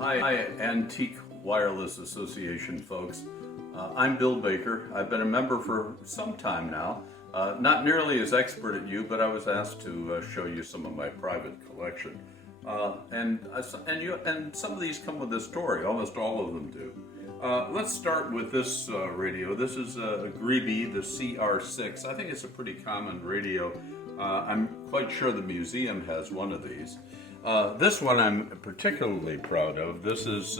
Hi, Antique Wireless Association folks. I'm Bill Baker. I've been a member for some time now. Not nearly as expert at you, but I was asked to show you some of my private collection. And some of these come with a story. Almost all of them do. Let's start with this radio. This is a Grebe, the CR6. I think it's a pretty common radio. I'm quite sure the museum has one of these. This one I'm particularly proud of. This is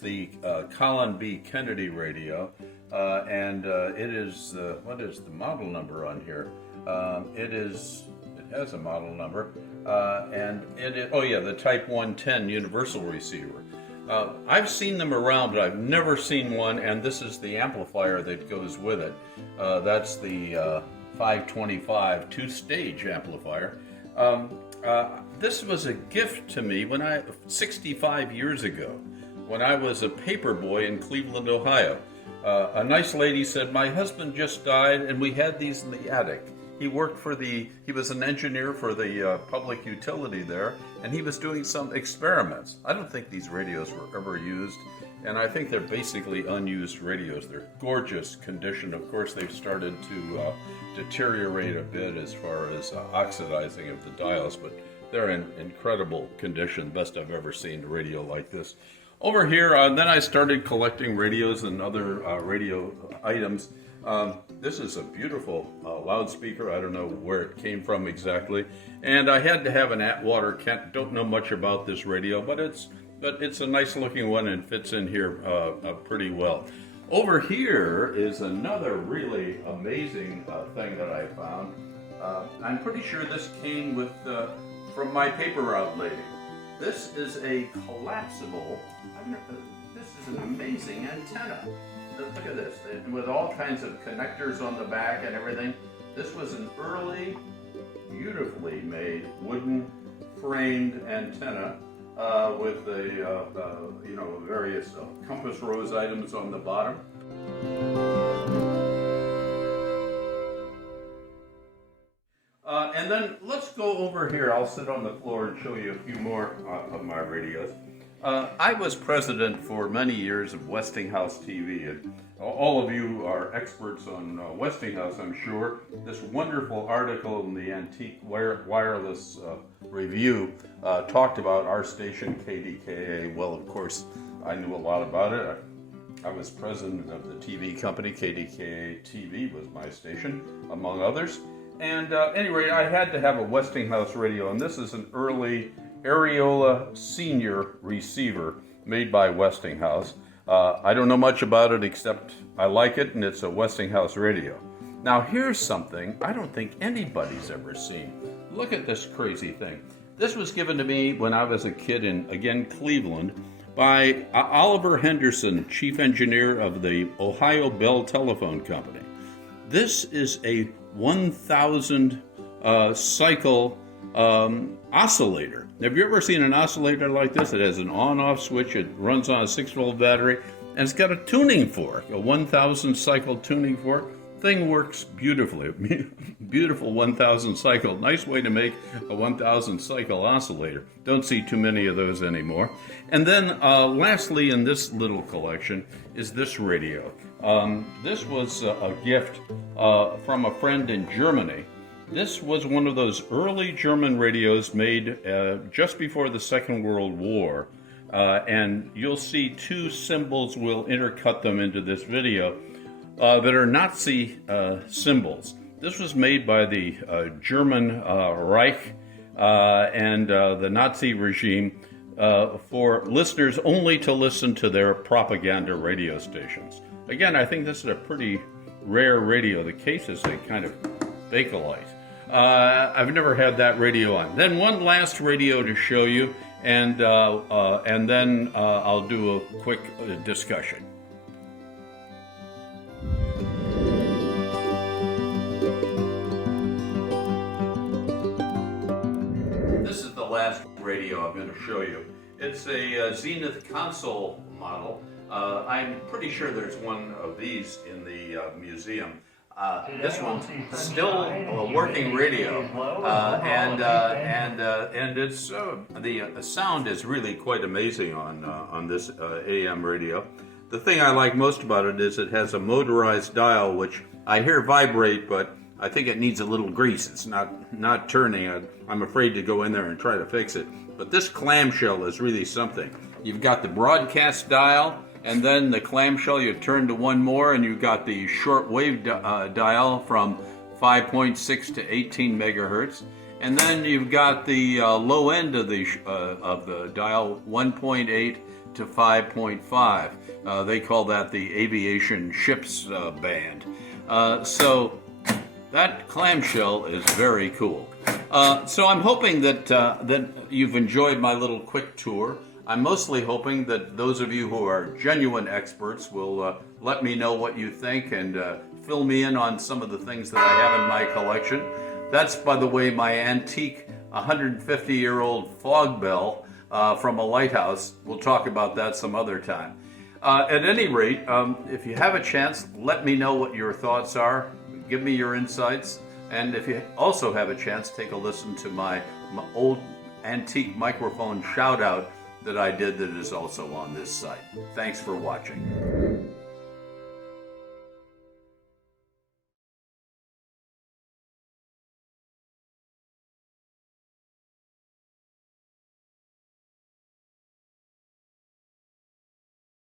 the Colin B Kennedy radio, and it is what is the model number on here? It has a model number, and the Type 110 universal receiver. I've seen them around, but I've never seen one, and this is the amplifier that goes with it. That's the 525 two-stage amplifier. This was a gift to me 65 years ago, when I was a paper boy in Cleveland, Ohio. A nice lady said, "My husband just died, and we had these in the attic." He was an engineer for the public utility there, and he was doing some experiments. I don't think these radios were ever used, and I think they're basically unused radios. They're gorgeous condition. Of course, they've started to deteriorate a bit as far as oxidizing of the dials, but they're in incredible condition. Best I've ever seen a radio like this. Over here, then I started collecting radios and other radio items. This is a beautiful loudspeaker. I don't know where it came from exactly. And I had to have an Atwater. Don't know much about this radio, but it's a nice looking one and fits in here pretty well. Over here is another really amazing thing that I found. I'm pretty sure this came from my paper route lady. This is a collapsible, this is an amazing antenna. Look at this, with all kinds of connectors on the back and everything. This was an early, beautifully made wooden framed antenna with various compass rose items on the bottom. And then let's go over here. I'll sit on the floor and show you a few more of my radios. I was president for many years of Westinghouse TV, and all of you are experts on Westinghouse, I'm sure. This wonderful article in the Antique Wireless Review talked about our station, KDKA. Well, of course, I knew a lot about it. I was president of the TV company. KDKA TV was my station, among others. And anyway, I had to have a Westinghouse radio, and this is an early Areiola senior receiver made by Westinghouse. I don't know much about it except I like it, and it's a Westinghouse radio. Now here's something I don't think anybody's ever seen. Look at this crazy thing. This was given to me when I was a kid in, again, Cleveland, by Oliver Henderson, chief engineer of the Ohio Bell Telephone Company. This is a 1,000 cycle oscillator. Have you ever seen an oscillator like this? It has an on-off switch, it runs on a 6-volt battery, and it's got a tuning fork, a 1,000 cycle tuning fork. Thing works beautifully. Beautiful 1,000 cycle. Nice way to make a 1,000 cycle oscillator. Don't see too many of those anymore. And then lastly in this little collection is this radio. This was a gift from a friend in Germany. This was one of those early German radios made just before the Second World War. And you'll see two symbols, we'll intercut them into this video, that are Nazi symbols. This was made by the German Reich and the Nazi regime for listeners only to listen to their propaganda radio stations. Again, I think this is a pretty rare radio. The case is a kind of Bakelite. I've never had that radio on. Then one last radio to show you, and then I'll do a quick discussion. This is the last radio I'm going to show you. It's a Zenith console model. I'm pretty sure there's one of these in the museum. This one's still a working radio, and it's the sound is really quite amazing on this AM radio. The thing I like most about it is it has a motorized dial, which I hear vibrate, but I think it needs a little grease. It's not turning. I'm afraid to go in there and try to fix it. But this clamshell is really something. You've got the broadcast dial, and then the clamshell, you turn to one more, and you've got the shortwave dial from 5.6 to 18 megahertz. And then you've got the low end of the dial, 1.8 to 5.5. They call that the aviation ships band. So that clamshell is very cool. So I'm hoping that you've enjoyed my little quick tour. I'm mostly hoping that those of you who are genuine experts will let me know what you think and fill me in on some of the things that I have in my collection. That's, by the way, my antique 150-year-old fog bell from a lighthouse. We'll talk about that some other time. At any rate, if you have a chance, let me know what your thoughts are. Give me your insights. And if you also have a chance, take a listen to my old antique microphone shout-out that I did that is also on this site. Thanks for watching.